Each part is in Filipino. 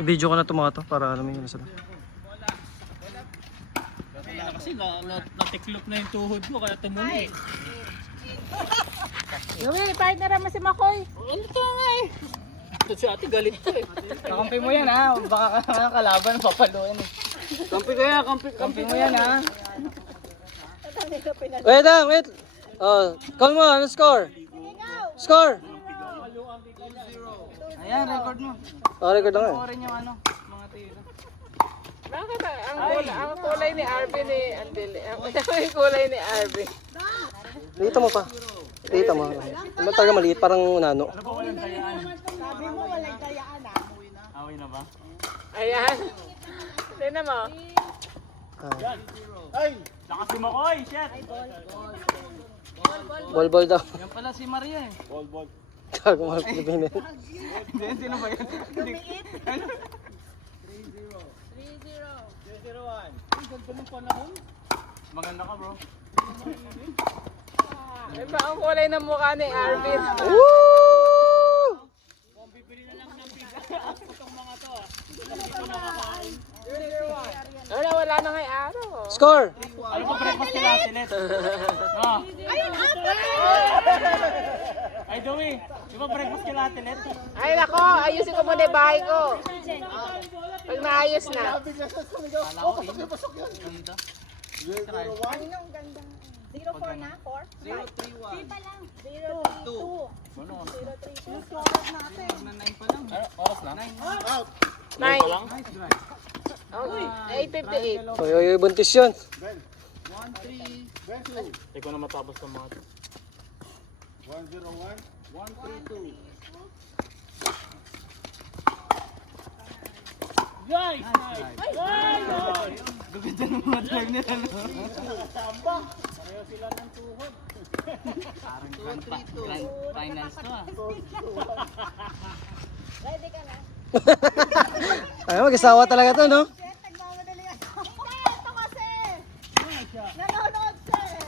Video ko na ito mga to para alam mo yun sila. Kasi natiklop na yung tuhod ko kaya tumuli. Gawin, partner mo si Makoy. Ano to nga eh? Ito si ate galit to eh. Kakampi mo yan ha, baka kalaban papaluin eh. Kampi ko yan, kampi mo yan ha. Wait lang, wait. Oh, call mo, ano score? Score! Ayan, record mo. Oh, record lang eh. Scorein yung ano, mga tira. Bakit ang kulay ni Arvin ni Andili? Ang kulay ni Arvin. Dito mo pa. Dito mo. Ano talaga maliit, parang nano. Sabi mo walang dayaan ah. Away na ba? Ayan. Tignan mo. Ay! Lakas si Makoy! Shit! Ball daw. Yan pala si Maria eh. Ball. Gago mga Pilipinas. Hindi, sino ba yan? 3-0-1. Maganda ka bro. Iba ang kulay ng mukha ni Arvin. Woo! Bibili na lang ng pizza. Itong mga to ah. Hindi ko nakakain. Wala na nga araw. Score! Ano ba breakfast nila silet? No. Ayun, Ay Dewey, di ba breakfast nila silet? ay nako, ayusin ko muna yung bahay ko. Pag naayos na. Ganda. 04 na? 4? 031. Di pa lang. 032. Ano? 032. Na 9 pa lang. Oras na? 9. Nice drive. Okay. 8:58. Oy, buntis yun. 1-3. Hindi ko na matapos ng mga to. 1-3-2. Guys! Gaganda ng mga drive nila. Pareho sila ng tuhod. Parang grand finals to ah. Ready ka na? Ay, mag-asawa talaga to, no? Nagmamadali ako. Ito kasi. Nanonood siya eh.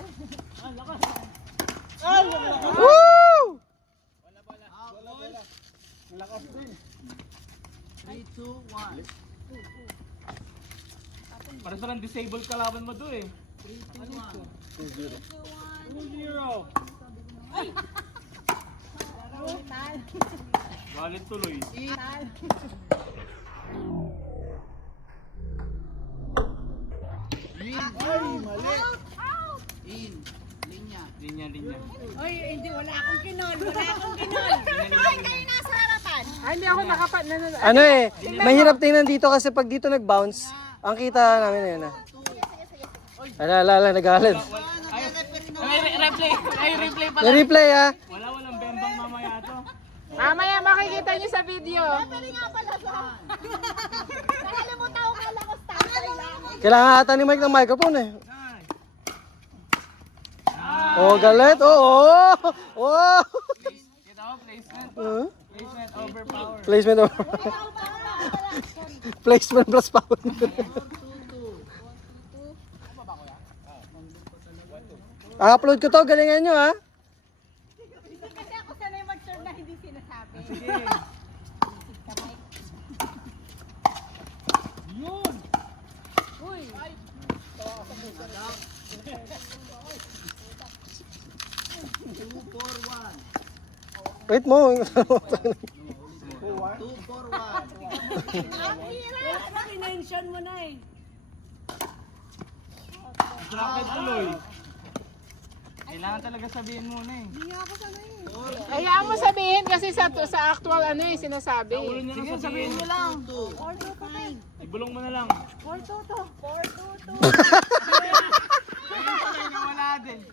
Woo! 3-2-1. Para sa disabled kalaban mo doon eh. 3-2-1. 2-0. Galit tuloy. In. Linya. Linya. Ay, hindi. Wala akong kinol. Ay, kayo nasa harapan. Ay, hindi ako nakapat. Ano eh, mahirap tingnan dito kasi pag dito nag-bounce, ang kita namin na yun ah. Ala, nag-aalala. Replay pala. Na-replay ah. Walang bembang mamaya to. Mamaya makikita niyo sa video. Nakalimutan ko pala ko standby lang. Kailangan ata ni Mike ng microphone eh. Oh, galit. Oh. Kita mo placement. Huh? Placement overpower. Placement or placement plus power. Upload ko to, galingan nyo ha. Kasi ako sanay mag-serve na hindi sinasabi. Sige. Yun! Uy! Wait mo. 2-4-1. Ang hirap! Minention mo na eh. Bracket tuloy. Kailangan talaga sabihin muna eh. Hayaan mo sabihin kasi sa actual ano eh sinasabi. Ulo niya Sige, na sabihin mo lang. Ibulong mo na lang. 4-2-2. Wala din.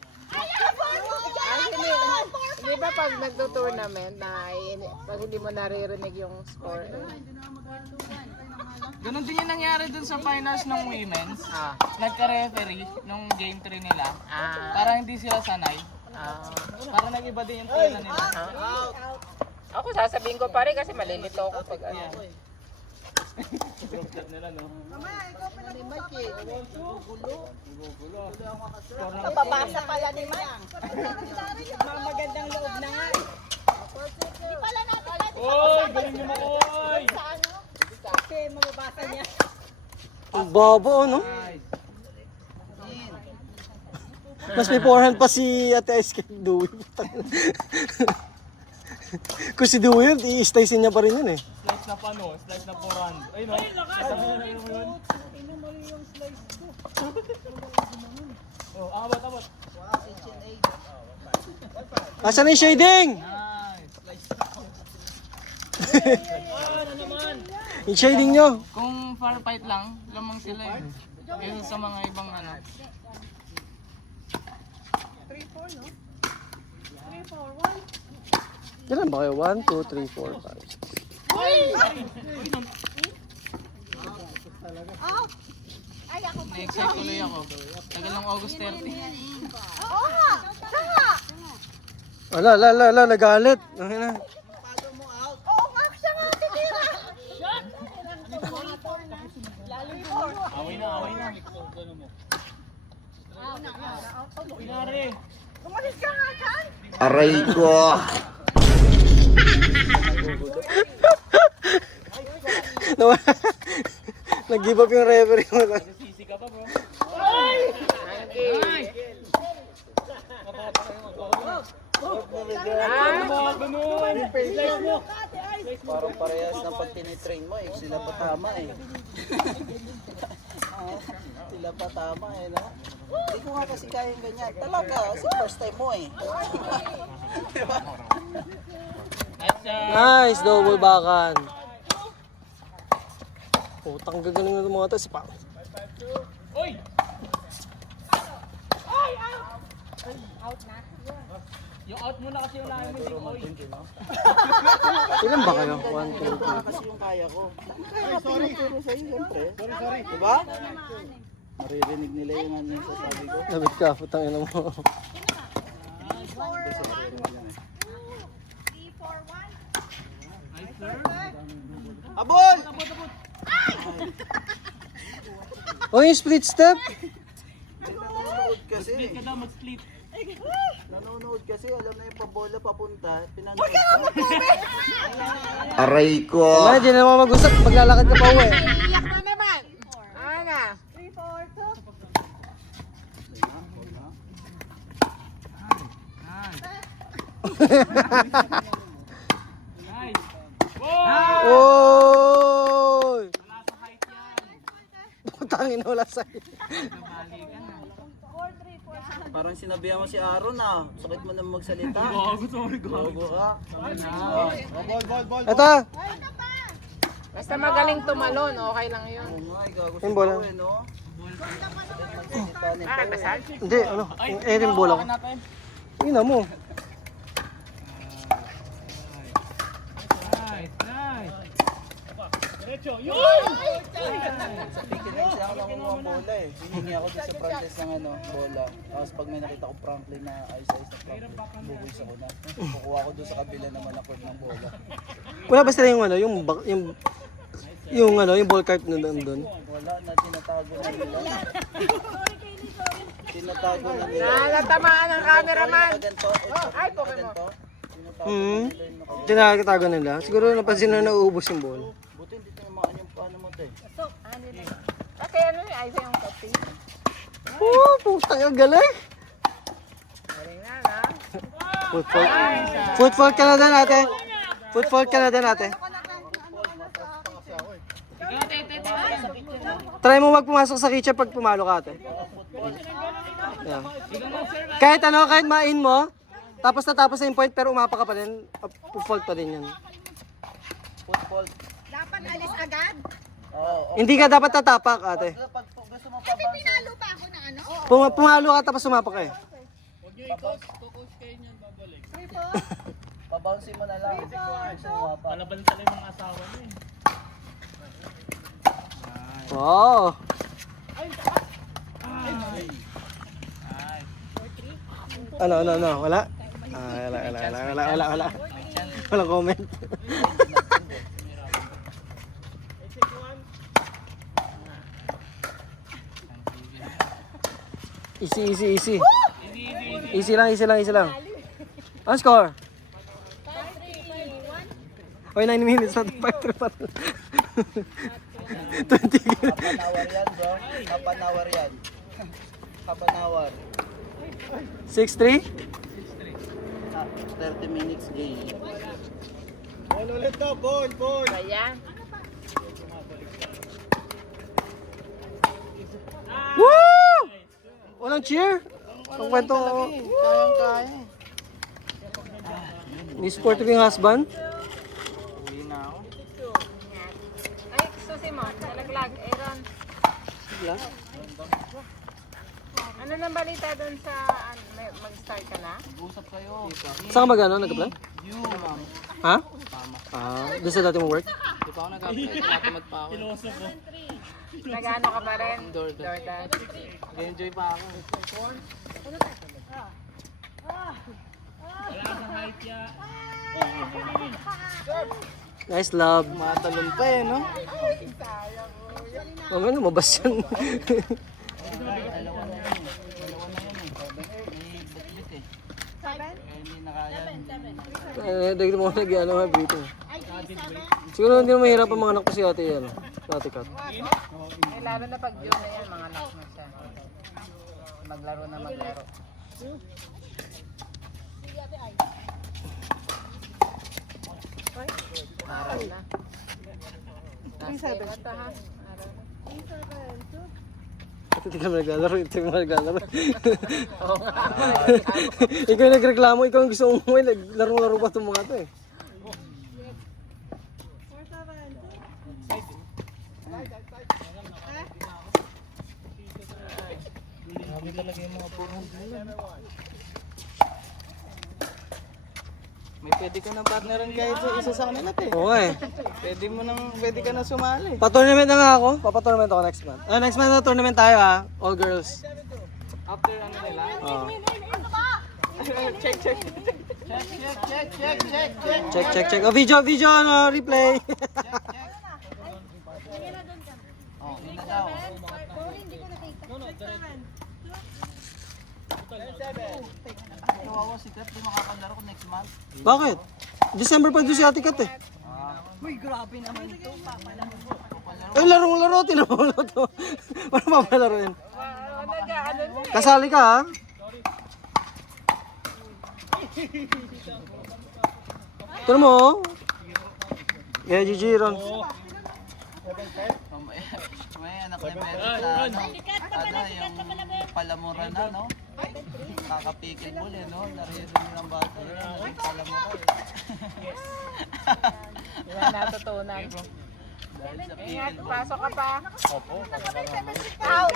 Di ba pag nagto-tournament na pag hindi mo naririnig yung score Ganon din yung nangyari dun sa finals ng women's. Nagka-referee nung game 3 nila. Para hindi sila sanay. Para nag-iba din yung tira nila. Ako sasabihin ko pa rin kasi malilito ako pag ano. Nila no. Napabasa pala ni Mike. Magandang loob na nga. Di pala natin pwede Oy, galing niyo Makoy! sa ano? Kasi Ang bobo, no? Mas may forehand pa si Ate Ice kay Dewey. Kung si Dewey yun, i-staysin niya pa rin yun eh. Slice na pano, slice na porand. Ay no? Oh, abot. Asan na yung shading? Yung shading nyo. Kung far fight lang, lamang sila eh. Kaysa sa mga ibang ano. 3-4, no? 3-4, 1. Kailan ba kayo? 1, 2, 3, 4, 5. Oh! Ay, ako pa. Na-excite tuloy ako. Tagal ng August 30. Oo nga! Saka! Ala, nagalit. Ano na? Oo nga, siya nga, titira! Away na. Pinare. Umalis ka nga dyan! Aray ko! Nag-give up yung referee mo. Sisi ka pa, bro. Parang parehas na pag tinitrain mo eh. Sila pa tama eh. Sila pa tama eh, no? Hindi ko nga kasi kayang ganyan. Talaga, kasi first time mo eh. Diba? Nice, double backhand. Putang gagaling na itong mga ito. Sipa. Oy! Yung out muna kasi yung lahat mo. Oy! Ilan ba kayo? 1, 2, Ito kasi yung kaya ko. Kaya ko tinuturo sa'yo, siyempre. Diba? Maririnig nila yung ano yung sasabi ko. 3. Labit ka, putang ina mo. 3-4-1. Abol! Oh, yung split step. Nanonood kasi. Split ka daw, mag-split. Nanonood kasi. Alam na yung pabola papunta. Pinanood ka. Aray ko! Wala, di na naman mag-usap. Maglalakad ka pa uwi. Iyak na naman. Ana. 3-4-2. Nice. Wow! Oy! Wala sa height yan. Putang ina, wala sa'yo. Parang sinabihan mo si Aaron ah. Sakit mo na magsalita. Sorry. Gogo ka. Ito. Basta magaling tumalon, okay lang yun. Oo nga, gago Yung si bola. Pao eh, no? Ah, basal? Hindi, ano? Yung airing bola ko. Yun na mo. Nice. Diretso. Yun! Sa Pickering siya ako nakuha ang bola eh. Hihingi ako dun sa practice ng ano, bola. Tapos pag may nakita ko Franklin na ayos-ayos na Franklin, bubuis ako na. Kukuha ko dun sa kabila naman na court ng bola. Wala ba sila yung ano, yung ball cart na doon? Wala na, tinatago na nila. Tinatago na nila. Natamaan ng cameraman. Ganito, Ay, Pokemon. ganito. Tinatago na nila yung nakagawa. Tinakatago nila. Siguro napansin na nauubos yung ball. Buti hindi tinamaan yung paano mo to eh. Kasi ano yung ayos yung kasi. Oh, putang ang galing. Galing na, ha? Foot fault ka na din ate. Foot fault ka na din ate. Try mo wag pumasok sa kitchen pag pumalo ka ate. Yeah. Kahit ano, kahit main mo, tapos natapos na yung point pero umapa ka pa din, fault pa din yun. Football. Dapat alis agad? Oo. Hindi ka dapat tatapak ate. Pag gusto mo Kasi pabansa, pinalo pa ako ng ano? Pumalo ka tapos umapa ka eh. pabounce mo na lang. Gusto mo pa. Palaban pala yung mga asawa niya eh. Wow. Ano, wala? Wala. Walang comment. Easy. Easy lang. Ang score? 5-3-1. Oy, 9 minutes na 5-3 pa. 20 Hapanawar yan, bro. Hapanawar yan. Hapanawar. 6-3? 30 minutes game. Kaya. Woo! Walang cheer? Ang kwento ko. Kayang-kaya. Ni supportive yung husband? Uwi na ako. Ay, susi mo. Nalaglag. Aaron. Ano nang balita doon sa mag-start ka na? Usap kayo. Saan ka mag-ano? Nag-apply? You, ma'am. Ha? Doon sa dati mo work? Di pa ako nag-apply. Tinatamad pa ako. Nag-ano ka pa rin? DoorDash. DoorDash. Nag-enjoy pa ako. Nice love. Matalon pa eh, no? Ang ano, mabas yan. Dalawa na yan eh. May bitbit eh. Kaya hindi nakaya. Dagdag mo nag-ano nga dito. Siguro hindi na mahirap ang mga anak ko si ate, ano, si ate Kat. Eh, lalo na pag June na yan, mga anak mo siya. Maglaro na maglaro. Hoy, araw na. Nasa ito ha. Araw na. Ito ka naglalaro, ito ka naglalaro. Ikaw yung nagreklamo, ikaw yung gusto umuwi, laro-laro ba itong mga ito eh. Grabe talaga yung mga purong. May pwede ka ng partneran kahit sa isa sa kanila eh. Oo nga eh. Pwede ka na sumali. Pa-tournament na nga ako, papatournament ako next month. Next month na tournament tayo ha, all girls. After ano nila? Oo. Check. Check. Oh, video, ano, replay. Oh, yun na daw. Kawawa si Kat, di makakalaro ko next month. Bakit? December pa doon si ate Kat eh. Ay, laro, tinawala to. Para mapalaro yan. Kasali ka ha? Ito mo oh. Yeah, GG Ron. May anak ni Merit na ano, yung palamuran na, no? Kakapikil mo eh, no? Naririnig ng bata yun, palamuran. Yan natutunan. Dahil sa Ingat, pikil mo. pasok ka pa. Opo, Out!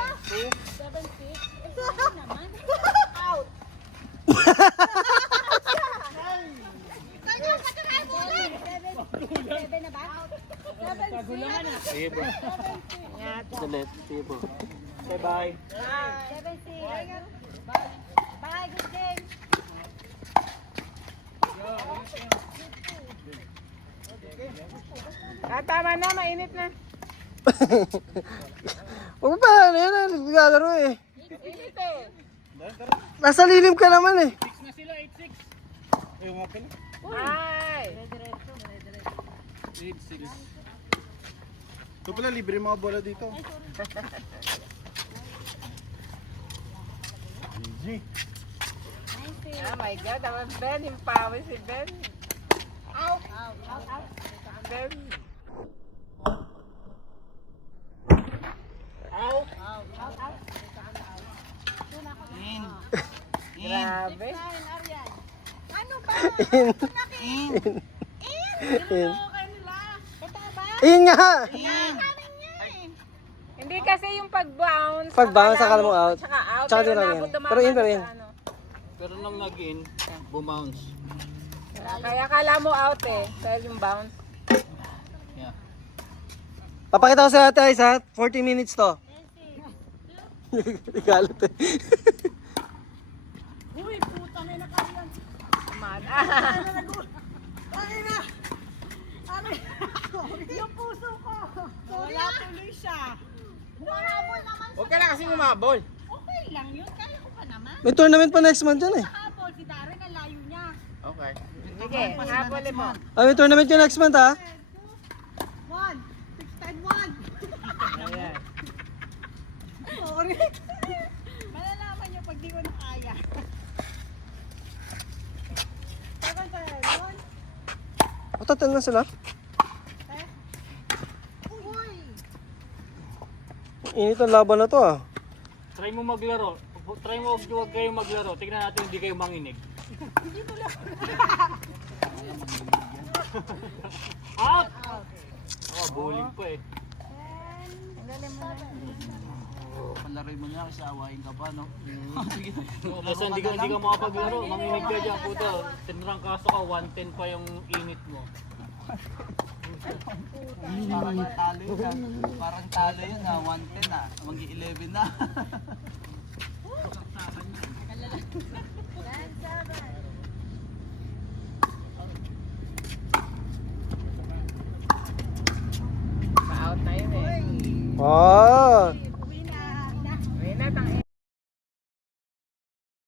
sige bro. Ingat. Salit, sige bro. Bye-bye. Bye, good game. Tama na, mainit na. Huwag mo pa, ano yan, naglalaro eh. Init eh. Nasa lilim ka naman eh. Na sila, 8-6. Ay! Ito pala, libre mga bola dito. Oh my God, naman Ben, himpawi si Ben. Ben. In. Grabe. Ano ba? In. Okay nila. Ito ba? In nga! Kanin niya eh. Hindi kasi yung pag-bounce. Pag-bounce, akala mo out. Tsaka out. Tsaka din pero lang nabot in. dumakas Pero in. sa ano. Pero nung nag-in, bumounce. Kaya kala mo out eh. Dahil yung bounce. Yeah. Papakita ko sa ate Ais ha, 40 minutes to. Galit eh. Uy, puta na nakaliyan. Kumad. Ay na. Ano? Yung puso ko. Wala tuloy siya. Humahabol naman Huwag ka na kasi umabol. Okay lang yun. Kaya ko pa naman. May tournament pa next month yan eh. Habol si Darren, ang layo niya. Okay. Sige, habulin mo. May tournament ka next month ha. 1, Malalaman nyo pag di ko na kaya. Patatan na sila. Uy! Init ang laban na to ah. Try mo maglaro. Try mo huwag kayo maglaro. Tignan natin hindi kayo manginig. Out! Oh, bowling pa eh. Panlaroy mo na kasi awain ka pa, no? Kasi hindi ka makapaglaro. Manginig ka dyan, puto. Tinrang kaso ka, 110 pa yung init mo. Parang talo yun ah. Parang talo yun ah. 110 ah. Mag-11 na. Pa-out na yun eh. Ah!